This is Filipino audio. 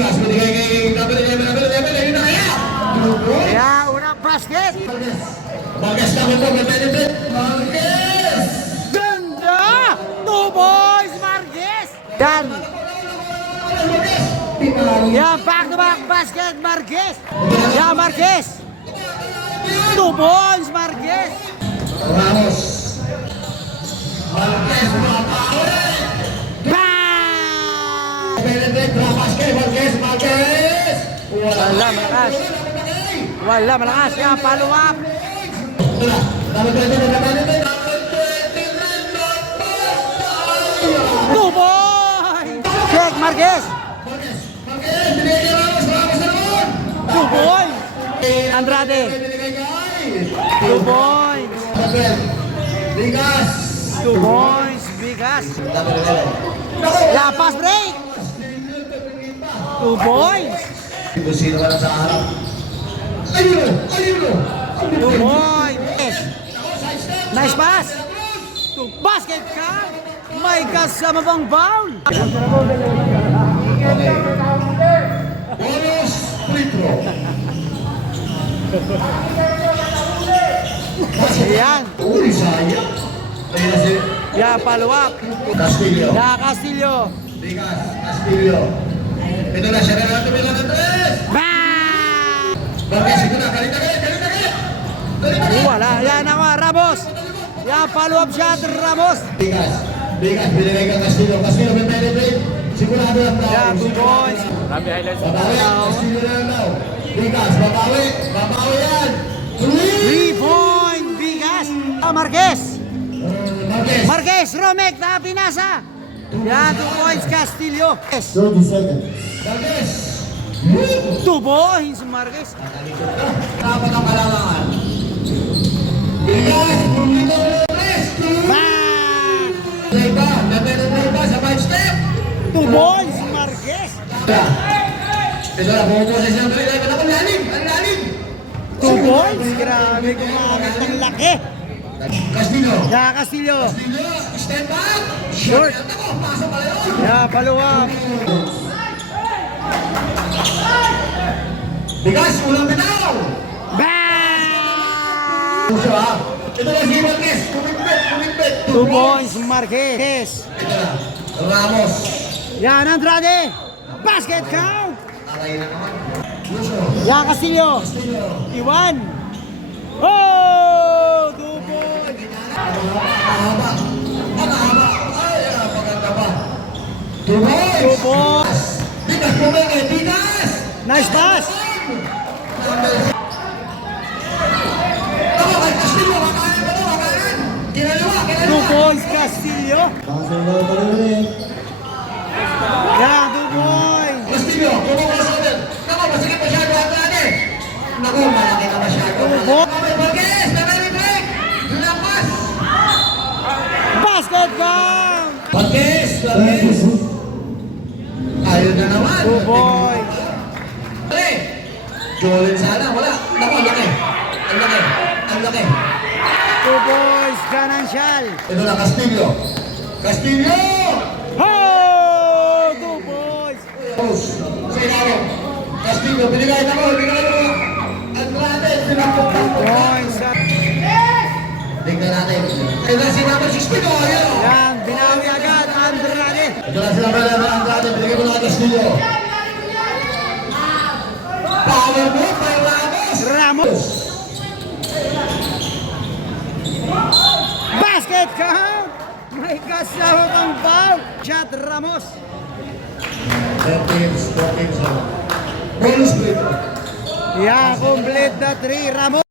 Bigas, binigay kay number 11, yun na kaya. Yeah, unang basket. Marquez naman po, may benefit. Marquez! Ganda! 2 points, Marquez! Yan. Yan, back-to-back basket, Marquez. Yan, Marquez. 2 points, Marquez. Ramos. Marquez, mapawi. Bang! Benefit, basket, Marquez. Wala, malakas. Wala, malakas. Yan, follow up. Number 20. 2 points! Check, Marquez. Marquez, binigay kay Ramos na naman. 2 points. Andrade. Binigay kay 2 points. Bigas. 2 points. Bigas. Number 11. Yeah, pass break. 2 points. Sino ka lang sa harap? Ayun! 2 points. Nice pass. To basket count. May kasama bang foul? Bonus free throw. Ayan. Uy, sayang. Ayun na si Yeah, follow up. Castillo. Yeah, Castillo. Bigas, Castillo. Ito na, siya na natin bilang ng 3. Bang! Marquez, ito na. Galit. Wala. Yan ako, Ramos. Yeah, follow up shot, Ramos. Bigas, binigay kang Castillo. Castillo, may penetrate. Sigurado lang daw. Yeah, 2 points. Babawi, Castillo na lang daw. Bigas, babawi yan. 3 point. Bigas. Marquez. Marquez. Marquez, Romek, na pinasa. Yeah, 2 points, Castillo. 30 seconds. Marquez. 2 points, Marquez. Dapat ang kailangan. Bigas, pumito Marquez. Bang! Napenetrate ba sa 5 step? 2 points, Marquez. Ito na, bumuposes ng 3. Ang lalim. 2 points, grabe, gumamit ng laki. Castillo. Yeah, Castillo. Castillo, step back. Short. Ako, pasok pala yun. Yeah, follow up. Bigas, ulang bitaw. Bang! Puso ha. Ito na si Marquez. Kumipit. 2 points, Marquez. Ito na, Ramos. Yan, Andrade. Basket count. Aray na naman. Puso. Yan, Castillo. Castillo. Iwan. Oh! 2 points. Mahaba. Ay, paganda pa. 2 points. 2 points. Bigas, pumingay. Bigas. Nice pass. Ako, kay Castillo. Makain. Kinalawa. 2 points, Castillo. Yan, 2 points. Castillo, kumuha sa atin. Naku, masigit masyado ang natin. Naku, malaki na masyado. Tubo. Marquez, break. Lapas. Basket count. Marquez. Ayun na naman. 2 points. Jolin sana, wala. Naku, ang laki. 2 points, Ganancial. Ito na, Castillo. Oh! 2 points. Post. Sa ilalim. Castillo, binigay mo. Andrade, pinapok. Points. Tingnan natin. Ito na si number 16. Ayan. Yan, binawi agad, Andrade. Ito na si number 11. Andrade, binigay mo na kay Castillo. Power move kay Ramos. Basket count. May kasama pang foul. Shot Ramos. 13 14. Bonus free throw. Yeah, complete the 3 Ramos.